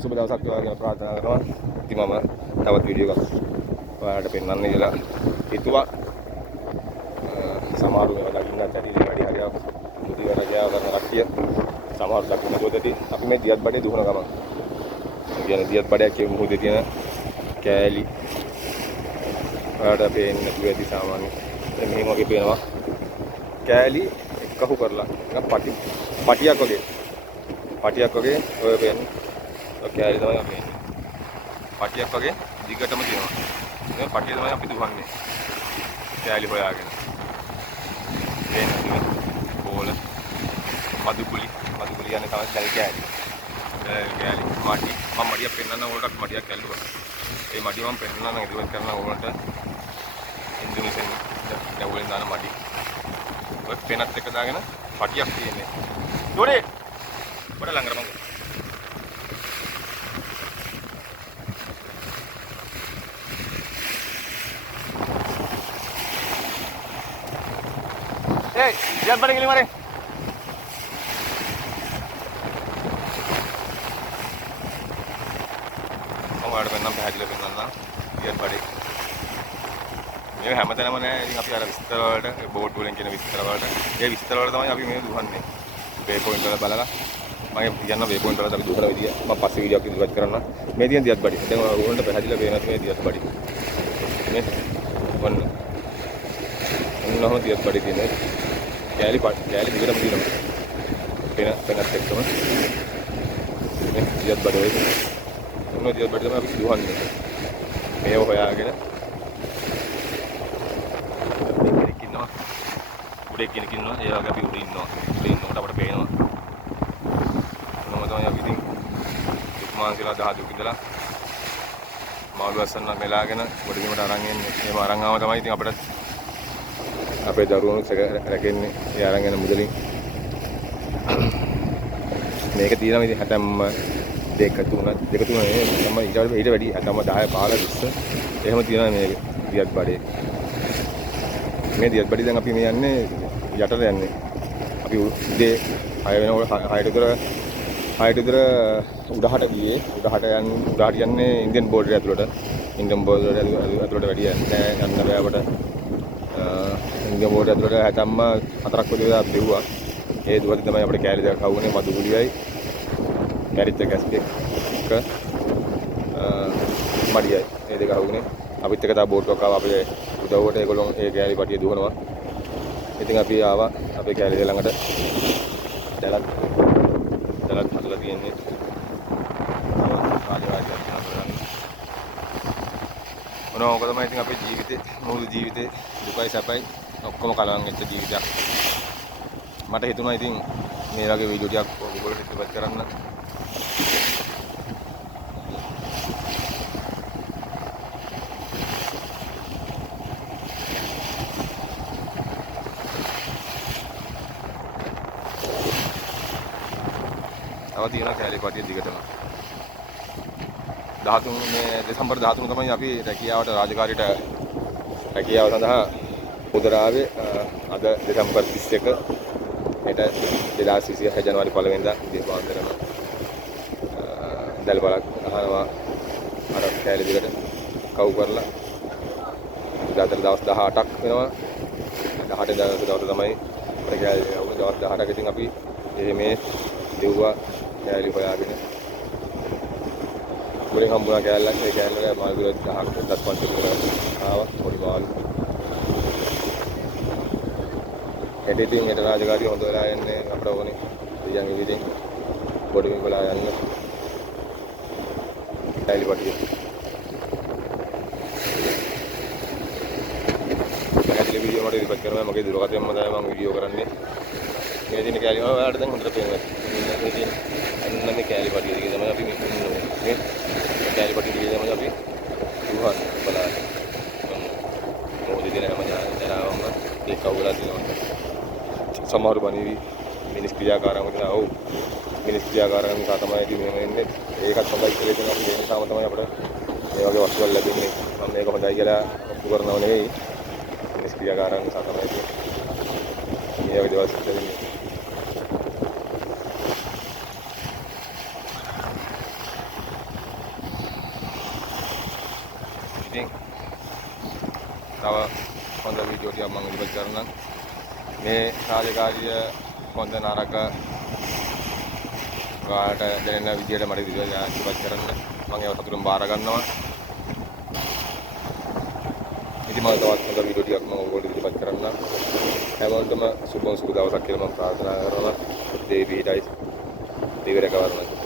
සුබ දවසක් වේවා කියලා ප්‍රාර්ථනා කරනවා. ඉතින් මම තවත් වීඩියෝ එකක් ඔයාලට පෙන්වන්න කියලා හිතුවා. සමහරු මේවා දකින්නත් ඇති වැඩි හරියක් මුදි රජා කරන කට්ටිය සමහරු දකින්න පොතේදී අපි මේ දියත් බඩේ දුවන ගමන්. ඒ කියන්නේ දියත් බඩයක් කියමු මුහුදේ තියෙන කෑලි ඔයාලට පේන්නේ නැතුව ඇති සාමාන්‍ය. මෙහෙම වගේ පේනවා. කෑලි එකහු කරලා නිකන් පටියක් වගේ ඔය පේන්නේ. ඔය කෑලි තමයි අපි පේන්නේ. පටියක් වගේ දිගටම තියෙනවා. මේ පටිය තමයි අපි දුවන්නේ. කෑලි හොයාගෙන. පේන්නේ බෝල මදුකුලි යන්නේ තමයි කෑලි. කෑලි මඩි මම මඩියක් පෙන්නන්න ඕනකට මඩියක් ඇල්ලුවා. ඒ මඩිය මම පෙන්නන්න ඉදිරියට කරන ඕනට ඉන්දුනීසියෙන් දැවුලෙන් දාන මඩි. ඔය පෙනත් එක දාගෙන පටියක් තියෙන්නේ. ඩොරේ බඩ ළඟට මං Hey, jangan balik lima ring. Kamu ada penam පැහැදිලිව පෙන්නන්න. ඊයත් බඩේ. මේ හැමතැනම නෑ. ඉතින් අපි අර විස්තර වලට බෝඩ් වලින් කියන විස්තර වලට ඒ විස්තර වල තමයි අපි මේ දුවන්නේ. වේ පොයින්ට් වල බලලා මම කියන්න වේ පොයින්ට් වලට අපි දුවන විදිය මම පස්සේ වීඩියෝ එකක් ඉදිරිපත් කරන්න. මේ තියෙන දියත් බඩේ. දැන් ඕගොල්ලන්ට පැහැදිලිව පේනවා මේ දියත් බඩේ. මේ වන්න. ඔන්නම දියත් බඩේ තියෙන කෑලි දිගටම තියෙනවා. පෙනත් එක්කම මේ දියත් බඩේ ඔය ඔන්න දියත් බඩේ තමයි අපි දුවන්නේ. මේව හොයාගෙන කෙනෙක් ඉන්නවා. උඩේ කෙනෙක් ඉන්නවා. ඒ වගේ අපි උඩින් ඉන්නවා. උඩින් ඉන්නකොට අපිට පේනවා. මොනවද තමයි අපි ඉතින් ඉක්මාන්සිලා 12 ඉඳලා මාළු අස්සන්න මෙලාගෙන ගොඩබිමට අරන් එන්නේ. එහෙම අරන් ආවම තමයි ඉතින් අපිට අපේ දරුවනුත් රැකෙන්නේ ඒ අරන් යන මුදලින්. මේක තියෙනවා ඉතින් 62 3 නේ තමයි ඊට වැඩි 10 15 20 එහෙම තියෙනවා මේ දියත් බඩේ. මේ දියත් බඩේ දැන් අපි මේ යන්නේ යටට යන්නේ. අපි උදේ 6 වෙනකොට 6ට විතර උඩහට ගියේ. උඩහට යන්නේ ඉන්දියන් බෝඩරේ ඇතුළට. ඉන්දියන් බෝඩරේ ඇතුළට වැඩි යන්නේ යන්න බෑ අපට. ඉන්දියන් බෝඩරේ ඇතුළට හැතැම්ම 4ක් වගේ අපි දෙව්වා. ඒ දුවදී තමයි අපිට කෑලි දෙකක් හවුනේ මදුගුලියයි කැරිච්ච ගැස්පෙක් මඩියයි. මේ දෙක හවුනේ. අපිත් එක තව බෝට්ටුවක් ආවා අපේ උදව්වට. ඒගොල්ලෝ ඒ කෑලි පටිය දුවනවා. ඉතින් අපි ආවා අපේ කෑලි ළඟට. දැලත් හදලා තියෙන්නේ. ඕක තමයි ඉතින් අපේ ජීවිතේ මුළු ජීවිතේ දුකයි සැපයි ඔක්කොම කලවම් වෙච්ච ජීවිතයක්. මට හිතුණා ඉතින් මේ වගේ වීඩියෝ ටිකක් ඔයගොල්ලෝ ඉදිරිපත් කරන්න. තව තියෙනවා කෑලි පටිය දිගටම. 13 මේ දෙසැම්බර් 13 තමයි අපි රැකියාවට රාජකාරියට රැකියාව සඳහා උදරාවේ. අද දෙසැම්බර් 31 හෙට 2026 ජනවාරි 1 වෙනිදා දීපාන්දරම දැල්බලක් අහනවා අර කෑලි දිගට කව් කරලා. ඉදාතර දවස් 18ක් වෙනවා. 18 දවස් තමයි අපේ කෑලි දවස් 18ක ඉතින් අපි මේ දෙව්වා කෑලි හොයාගෙන ගොඩේ හම්බුණා කෑල්ලක්. ඒ කෑල්ල වල මාළු 10ක් 15 ක් ආවා පොඩි මාළු. හෙට ඉතින් හෙට රාජකාරිය හොඳ වෙලා යන්නේ අපිට ඕනේ. දෙයයන් ඉදිරියෙන් ගොඩේ වෙලා යන්න කෑලි පටිය. පැහැදිලි වීඩියෝ මට ඉදිරිපත් කරනවා. මගේ දුරකථනයෙන් තමයි මම වීඩියෝ කරන්නේ. මේ දින කෑලි වල ඔයාලට දැන් හොඳට පේනවා. මේ දින අන්න මේ කෑලි පටිය දිගේ තමයි අපි මේ කෑලි පටිය දිගේ තමයි අපි දුවහන් බලන්නේ. මොකද දින හැම ජනාවම ඒ කවුරුලා දිනනවා. සමහර බණීවි මිනිස් ක්‍රියාකාරකම් කරනවා. ඔව් මිනිස් ක්‍රියාකාරකම් නිසා තමයි ඉතින් මෙහෙම එන්නේ. ඒකත් හොඳයි කියලා දෙනවා. අපි ඒ නිසාම තමයි අපිට මේ වගේ වස්තුවල් ලැබෙන්නේ. මම මේක හොඳයි කියලා ඔප්පු කරනව නෙවෙයි. මිනිස් ක්‍රියාකාරකම් නිසා තමයි මේ වගේ දේවල් සිද්ධ වෙන්නේ. තව හොඳ වීඩියෝ ටිකක් මම ඉදිරිපත් කරන්නම්. මේ රාජකාරිය හොඳ නරක ඔයාලට දැනෙන විදියට මට ඉදිරිපත් කරන්න මම ඒව සතුටින් බාර ගන්නවා. ඉතින් මම තවත් හොඳ වීඩියෝ ටිකක් මම ඔයගොල්ලෝ ඉදිරිපත් කරන්නම්. හැමෝටම සුබ දවසක් කියලා මම ප්‍රාර්ථනා කරනවා. දෙවි පිහිටයි. දෙවි රැකවරණ